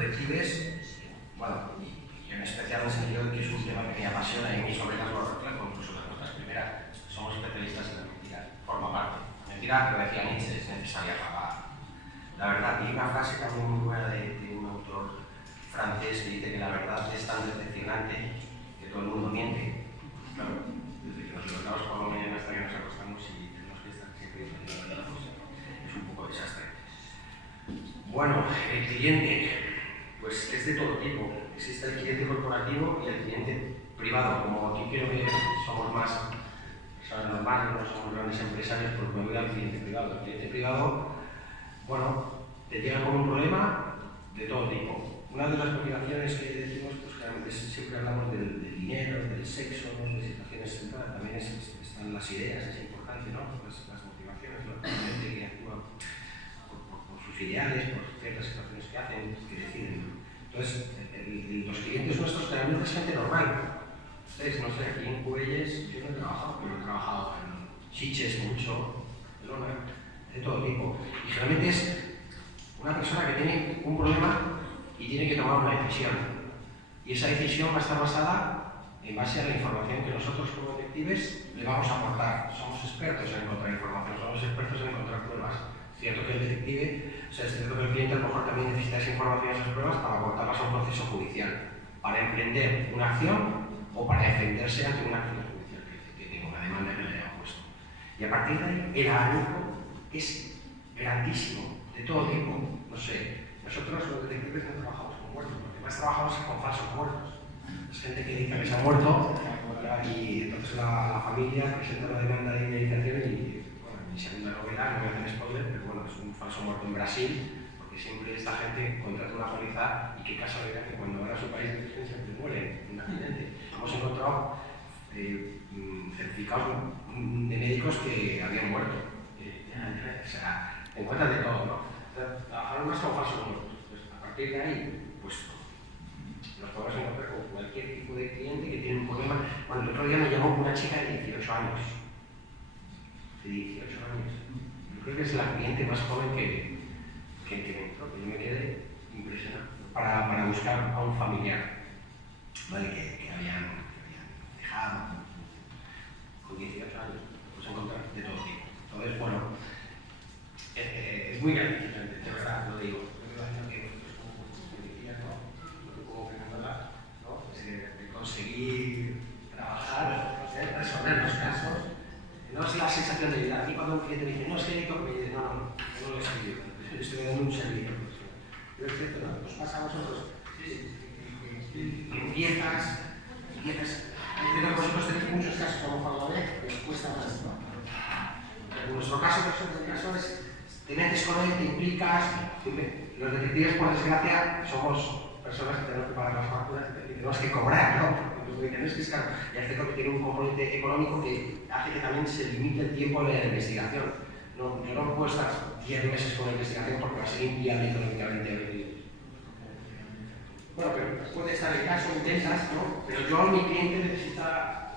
detectives, bueno, y en especial en el sentido de que es un tema que me apasiona y mis obreras lo reflejo, incluso las nuestras primeras, somos especialistas en la mentira, forma parte. La mentira, lo decía Nietzsche, es necesaria para la verdad. Y una frase también muy buena de un autor francés que dice que la verdad es tan decepcionante que todo el mundo miente. Claro, desde que nos levantamos por la mañana hasta que nos acostamos y tenemos que estar siempre diciendo la verdad, pues es un poco desastre. Bueno, el cliente, pues es de todo tipo. Existe el cliente corporativo y el cliente privado. Como aquí creo que somos más personas normales, no somos grandes empresarios, pues me voy al cliente privado. El cliente privado, bueno, te llega con un problema de todo tipo. Una de las motivaciones que decimos, pues claramente siempre hablamos del dinero, del sexo, ¿no? De situaciones centrales, también están las ideas, es importante, ¿no? Las motivaciones, ¿no? La gente que actúa por sus ideales, por ciertas situaciones que hacen, que deciden, ¿no? Entonces, los clientes nuestros realmente es gente normal. Ustedes, no sé, aquí en Cubelles yo no he trabajado, pero he trabajado en Chiches mucho, en Barcelona, de todo tipo. Y generalmente es una persona que tiene un problema y tiene que tomar una decisión. Y esa decisión va a estar basada en base a la información que nosotros como detectives le vamos a aportar. Somos expertos en encontrar información, somos expertos en encontrar pruebas. Es cierto que el detective, o sea, es cierto que el cliente a lo mejor también necesita esa información y esas pruebas para aportarlas a un proceso judicial, para emprender una acción o para defenderse ante una acción judicial que tenga una demanda que le haya puesto. Y a partir de ahí, el abanico es grandísimo, de todo tipo. No sé, nosotros los detectives no trabajamos con muertos, lo que más trabajamos es con falsos muertos. Es gente que dice que se ha muerto y entonces la familia presenta una demanda de indemnización y, bueno, mi segunda novela, no voy a hacer spoiler, pero bueno, es un falso muerto en Brasil, porque siempre esta gente contrata una póliza y qué casualidad que cuando van a su país de origen siempre mueren en un accidente. Hemos encontrado certificados de médicos que habían muerto. O sea, encuentran de todo, ¿no? Ahora más son falsos muertos. Pues a partir de ahí, pues nos podemos encontrar con cualquier tipo de cliente que tiene un problema. Bueno, el otro día me llamó una chica de 18 años. De 18 años. Yo creo que es la cliente más joven que me entró, que yo me quedé impresionado. Para buscar a un familiar, ¿vale? Que habían dejado con 18 años. Pues encontrar de todo tipo. Entonces, bueno, es muy gratificante, de verdad, lo digo. Yo me imagino que de conseguir trabajar, resolver los casos, no es la sensación de vida. Aquí cuando un cliente me dice, no, es que no, no lo estoy yo, estoy dando un servicio. Pero es cierto, ¿no? Os pasa a vosotros. Empiezas, entiendo que vosotros tenéis muchos casos como jugadores que os cuesta más, ¿no? En nuestro caso, te metes con él, te implicas. Los detectives, por desgracia, somos personas que tenemos que pagar las facturas y tenemos que cobrar, ¿no? Entonces dicen, es que es caro. Y es cierto que tiene un componente económico que hace que también se limite el tiempo de la investigación. No, yo no puedo estar 10 meses con la investigación porque va a ser inviable económicamente. Bueno, pero puede estar el caso, intentas, ¿no? Pero mi cliente necesita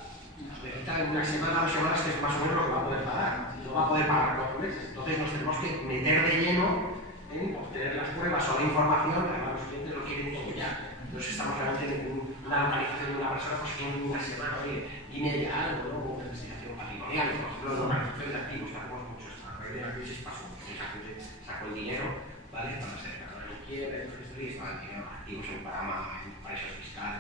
en una semana o 2 semanas, que es más o menos lo que va a poder pagar. No va a poder pagar 4 meses. Entonces nos tenemos que meter de lleno en obtener las pruebas o la información. Además los clientes lo quieren todo ya. Entonces estamos realmente en una localización de una persona pues que en una semana, oye, dime ya algo, ¿no? Una investigación patrimonial, por ejemplo, la normalización de activos, hacemos mucho. A raíz de la crisis pasó, mucha gente sacó el dinero, ¿vale? Para ser declarado en quiebra, entonces estaba el dinero activos en Panamá, en paraísos fiscales.